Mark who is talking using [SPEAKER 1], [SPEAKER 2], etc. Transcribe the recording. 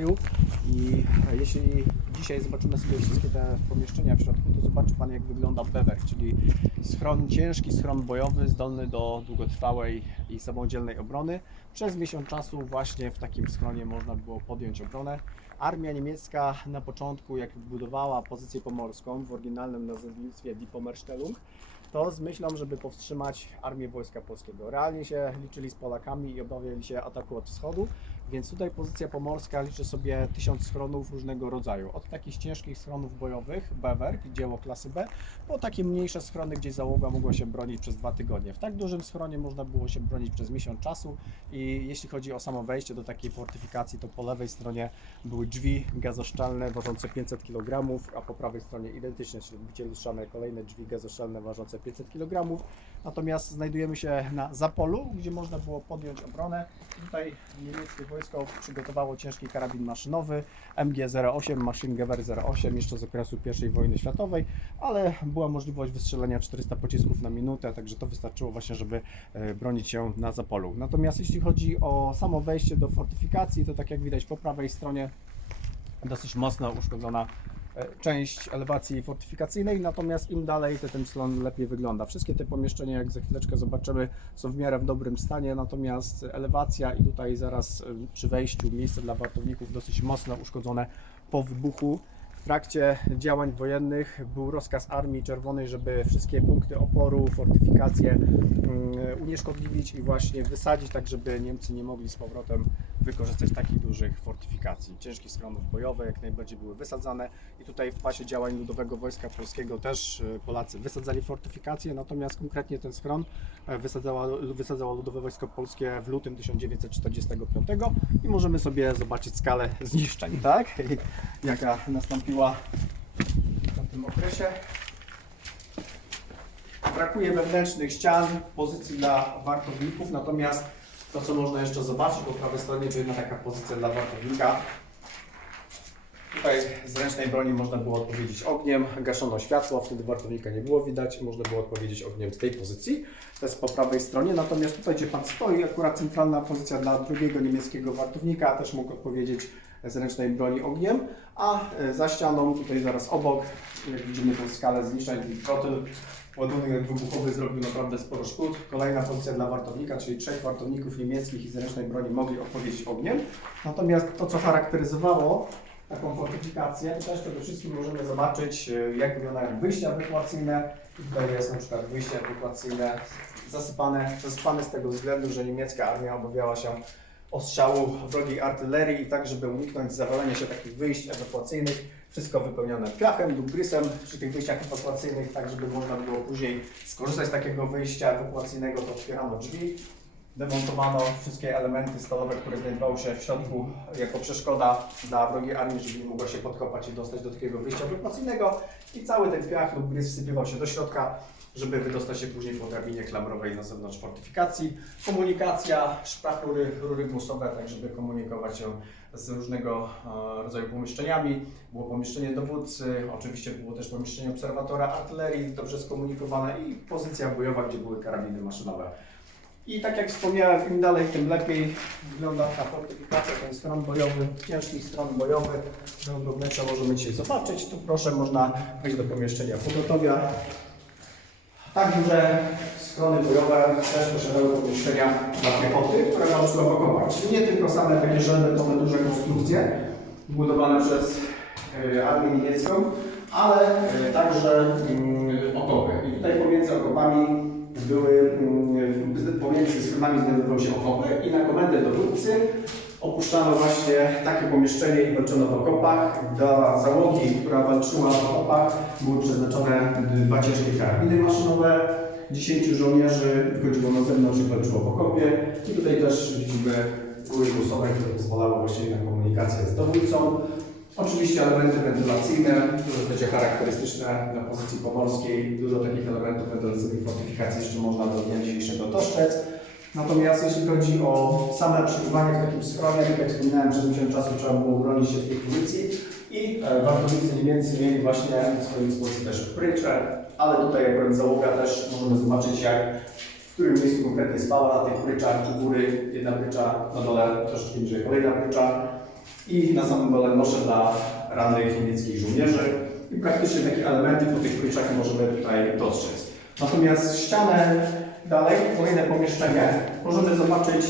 [SPEAKER 1] i jeśli dzisiaj zobaczymy sobie wszystkie te pomieszczenia w środku, to zobaczy Pan jak wygląda Bewer, czyli schron ciężki, schron bojowy, zdolny do długotrwałej i samodzielnej obrony. Przez miesiąc czasu właśnie w takim schronie można było podjąć obronę. Armia niemiecka na początku, jak budowała pozycję pomorską w oryginalnym nazewnictwie Die Pommerstellung, to z myślą, żeby powstrzymać armię Wojska Polskiego. Realnie się liczyli z Polakami i obawiali się ataku od wschodu, więc tutaj pozycja pomorska liczy sobie tysiąc schronów różnego rodzaju. Od takich ciężkich schronów bojowych, Bewer, dzieło klasy B, po takie mniejsze schrony, gdzie załoga mogła się bronić przez dwa tygodnie. W tak dużym schronie można było się bronić przez miesiąc czasu i jeśli chodzi o samo wejście do takiej fortyfikacji, to po lewej stronie były drzwi gazoszczelne ważące 500 kg, a po prawej stronie identyczne, czyli bicie lustrzane, kolejne drzwi gazoszczelne ważące 500 kg. Natomiast znajdujemy się na Zapolu, gdzie można było podjąć obronę. Tutaj niemieckie wojsko przygotowało ciężki karabin maszynowy MG-08, Maschinengewehr 08 jeszcze z okresu I wojny światowej, ale była możliwość wystrzelenia 400 pocisków na minutę, także to wystarczyło właśnie, żeby e, bronić się na Zapolu. Natomiast jeśli chodzi o samo wejście do fortyfikacji, to tak jak widać po prawej stronie dosyć mocno uszkodzona część elewacji fortyfikacyjnej, natomiast im dalej, to tym slon lepiej wygląda. Wszystkie te pomieszczenia, jak za chwileczkę zobaczymy, są w miarę w dobrym stanie, natomiast elewacja i tutaj zaraz e, przy wejściu miejsce dla wartowników dosyć mocno uszkodzone po wybuchu. W trakcie działań wojennych był rozkaz Armii Czerwonej, żeby wszystkie punkty oporu, fortyfikacje mm, unieszkodliwić i właśnie wysadzić, tak żeby Niemcy nie mogli z powrotem wykorzystać takich dużych fortyfikacji. Ciężkich schronów bojowych jak najbardziej były wysadzane i tutaj w pasie działań Ludowego Wojska Polskiego też y, Polacy wysadzali fortyfikacje, natomiast konkretnie ten schron e, wysadzała, wysadzało Ludowe Wojsko Polskie w lutym 1945 i możemy sobie zobaczyć skalę zniszczeń, tak? Jaka nastąpiła w tym okresie. Brakuje wewnętrznych ścian, pozycji dla wartowników, natomiast to, co można jeszcze zobaczyć po prawej stronie, to jedna taka pozycja dla wartownika. Tutaj z ręcznej broni można było odpowiedzieć ogniem, gaszono światło, wtedy wartownika nie było widać, można było odpowiedzieć ogniem z tej pozycji. To jest po prawej stronie, natomiast tutaj, gdzie Pan stoi, akurat centralna pozycja dla drugiego niemieckiego wartownika, też mógł odpowiedzieć z ręcznej broni ogniem, a e, za ścianą, tutaj zaraz obok, jak widzimy tą skalę zniszczeń, trotyl, ładunek wybuchowy zrobił naprawdę sporo szkód. Kolejna pozycja dla wartownika, czyli trzech wartowników niemieckich i z ręcznej broni mogli odpowiedzieć ogniem. Natomiast to, co charakteryzowało taką fortyfikację, to też przede wszystkim możemy zobaczyć, e, jak wyglądają wyjścia ewakuacyjne. Tutaj jest na przykład wyjście ewakuacyjne zasypane, zasypane z tego względu, że niemiecka armia obawiała się ostrzału wrogiej artylerii i tak, żeby uniknąć zawalenia się takich wyjść ewakuacyjnych, wszystko wypełnione piachem lub grysem przy tych wyjściach ewakuacyjnych, tak żeby można było później skorzystać z takiego wyjścia ewakuacyjnego, to otwierano drzwi, demontowano wszystkie elementy stalowe, które znajdowały się w środku jako przeszkoda dla wrogiej armii, żeby nie mogła się podkopać i dostać do takiego wyjścia ewakuacyjnego i cały ten piach lub grys wsypywał się do środka, żeby wydostać się później po drabinie klamrowej na zewnątrz fortyfikacji. Komunikacja, szprachrury, rury głosowe, tak żeby komunikować się z różnego e, rodzaju pomieszczeniami. Było pomieszczenie dowódcy, oczywiście było też pomieszczenie obserwatora artylerii, dobrze skomunikowane i pozycja bojowa, gdzie były karabiny maszynowe. I tak jak wspomniałem, im dalej, tym lepiej wygląda ta fortyfikacja, ten stron bojowy, ciężki stron bojowy. Do wnętrza możemy dzisiaj zobaczyć. Tu proszę, można wejść do pomieszczenia pogotowia. Tak duże strony bojowe też posiadały pomieszczenia dla piechoty, które ewakuować. Czyli nie tylko same takie żelbetowe duże konstrukcje budowane przez e, armię niemiecką, ale e, także mm, okopy. I tutaj pomiędzy okopami były, mm, pomiędzy schronami znajdowały się okopy i na komendę dowódcy opuszczano właśnie takie pomieszczenie i walczono w okopach. Dla załogi, która walczyła w okopach, były przeznaczone dwa ciężkie karabiny maszynowe. 10 żołnierzy wychodziło na zewnątrz i walczyło w okopie. I tutaj też widzimy góry głosowe, które pozwalały właśnie na komunikację z dowódcą. Oczywiście elementy wentylacyjne, które będzie charakterystyczne na pozycji pomorskiej. Dużo takich elementów wentylacyjnych fortyfikacji jeszcze można do dnia dzisiejszego dostrzec. Natomiast jeśli chodzi o same przebywanie w takim schronie, tak jak wspominałem, przez miesiąc czasu trzeba było bronić się w tej pozycji i e, wartownicy niemieccy mieli właśnie w swojej dyspozycji też prycze, ale tutaj akurat załoga też możemy zobaczyć jak w którym miejscu konkretnie spała na tych pryczach, u góry jedna prycza, na dole troszeczkę niżej kolejna prycza. I na samym dole nosze dla rannych niemieckich żołnierzy i praktycznie takie elementy po tych kluczach możemy tutaj dostrzec. Natomiast ścianę dalej, kolejne pomieszczenie, możemy zobaczyć